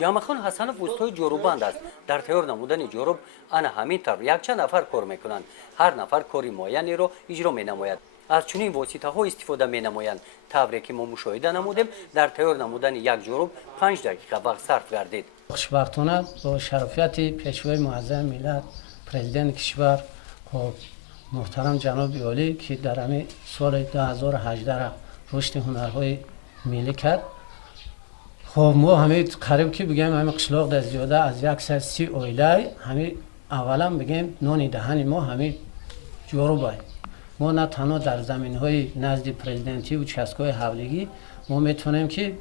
ҷамъахон ҳасанов устои ҷорубанд аст. дар тайёр намудани ҷоруб ана ҳамин тавр якчанд нафар кор мекунанд. ҳар нафар кори муайянеро иҷро менамояд. аз чунин воситаҳо истифода менамоянд. тавре ки мо мушоҳида намудем, дар тайёр намудани як ҷоруб 5 дақиқа вақт сарф гардид. хушбахтона бо шарофияти пешвои муаззами миллат президенти кишвар муҳтарам ҷаноби олӣ ки дар ҳамин соли 2018 рушди ҳунарҳои миллӣ кард. خب ما همه قریب که بگیم همه قشلاق در زیاده از 130 اویله همه اولا بگیم نان دهن ما همه جورو ما نه تنها در زمین های نزد پرزیدنتی و چسکای حولگی ما میتونیم که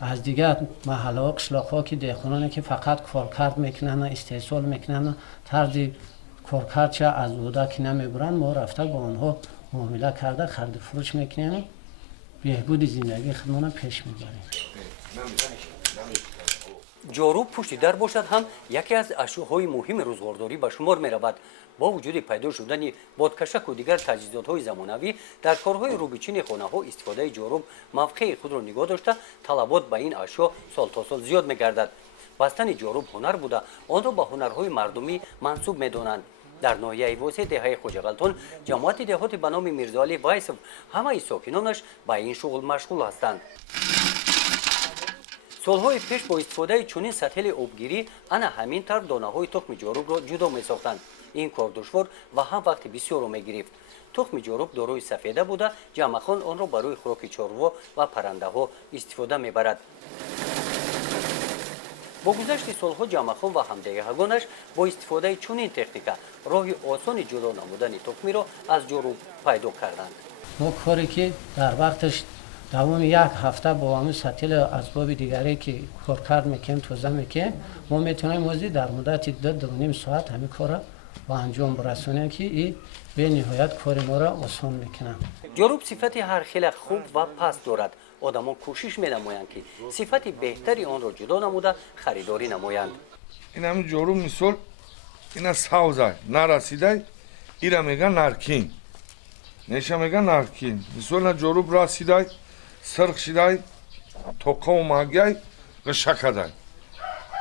از دیگر محله ها قشلاق ها که دهقانانی که فقط کارکرد میکنن استحصال میکنن طرز کارکرد چه از بوده که نمیبرن ما رفته با آنها معامله کرده خرید فروش میکنیم بهبود زندگی خودمان پیش میبریم. ҷоруб пушти дар бошад ҳам яке аз ашёҳои муҳими рӯзгордорӣ ба шумор меравад. бо вуҷуди пайдо шудани бодкашаку дигар таҷҳизотҳои замонавӣ дар корҳои рӯбичини хонаҳо истифодаи ҷоруб мавқеи худро нигоҳ дошта талабот ба ин ашё сол то сол зиёд мегардад. бастани ҷоруб ҳунар буда онро ба ҳунарҳои мардумӣ мансуб медонанд. дар ноҳияи восе деҳаи хоҷағалтон ҷамоати деҳоти ба номи мирзоалӣ вайсов ҳамаи сокинонаш ба ин шуғл машғул ҳастанд. солҳои пеш бо истифодаи чунин сатҳели обгирӣ ана ҳамин тавр донаҳои тухми ҷорубро ҷудо месохтанд. ин кор душвор ва ҳам вақти бисёрро мегирифт. тухми ҷоруб дорои сафеда буда ҷамъахон онро барои хӯроки чорво ва паррандаҳо истифода мебарад. бо гузашти солҳо ҷамъахон ва ҳамдигарагонаш бо истифодаи чунин техника роҳи осони ҷудо намудани тухмиро аз ҷоруб пайдо карданд. мо коре ки дар вақташ давоми як ҳафта бо ҳамин сатил асбоби дигаре ки коркард мекунем тоза мекунем мо метавонем ҳозир дар муддати 2-2.5 соат ҳамин корро ба анҷом расонем ки и бениҳоят кори моро осон мекунад. ҷоруб сифати ҳархела хуб ва паст дорад. одамон кӯшиш менамоянд ки сифати беҳтари онро ҷудо намуда харидорӣ намоянд. ин ҳамин ҷоруб мисол ина савзай нарасидай ира меган наркин неша меган наркин мисол на ҷоруб расидай сирқ шидай тоқаву магай ғишакадай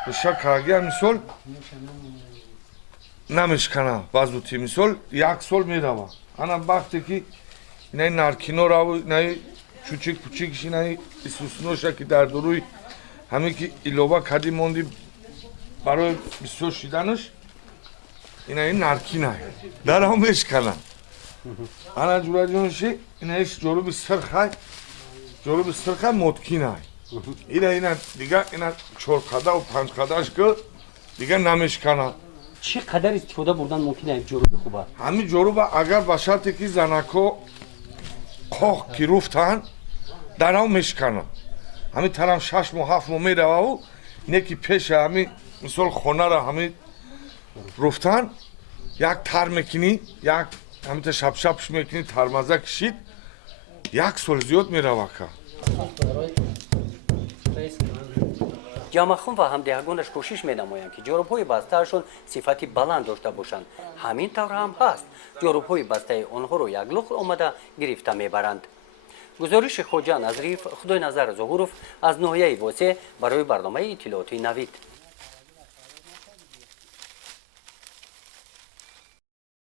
ғишакагай мисол намешкана базути мисол як сол мерава ана вақте ки инаи наркино раву инаи чучик пучикш инаи исусноша ки дар дуруи ҳаме ки илова кади монди барои бисёр шиданаш инаи наркинай дарав мешкана ана ҷураҷонши инаи ҷоруби сирхай ҷоруби сирхай моткинай ина дига ина 4 қадаву 5 қадаш ки дига намешкана. чӣ қадар истифода бурдан мумкин аст ҷоруби хуба? ҳамин ҷоруба агар ба шарте ки занако қоқ ки руфтан дарав мешкана ҳамин тарам 6 моҳ 7 моҳ мерававу не ки пеша ҳамин мисол хонара ҳамин руфтан як тар мекунӣ як ҳамита шапшапш мекунӣ тармаза кишид як сол зиёд меравака. ҷамъахон ва ҳамдиҳагонаш кӯшиш менамоянд ки ҷорубҳои бастаашон сифати баланд дошта бошанд. ҳамин тавр ҳам ҳаст. ҷорубҳои бастаи онҳоро як луқ омада гирифта мебаранд. гузориши хоҷа назриев, худойназар зуҳуров аз ноҳияи восе барои барномаи иттилооти Навид.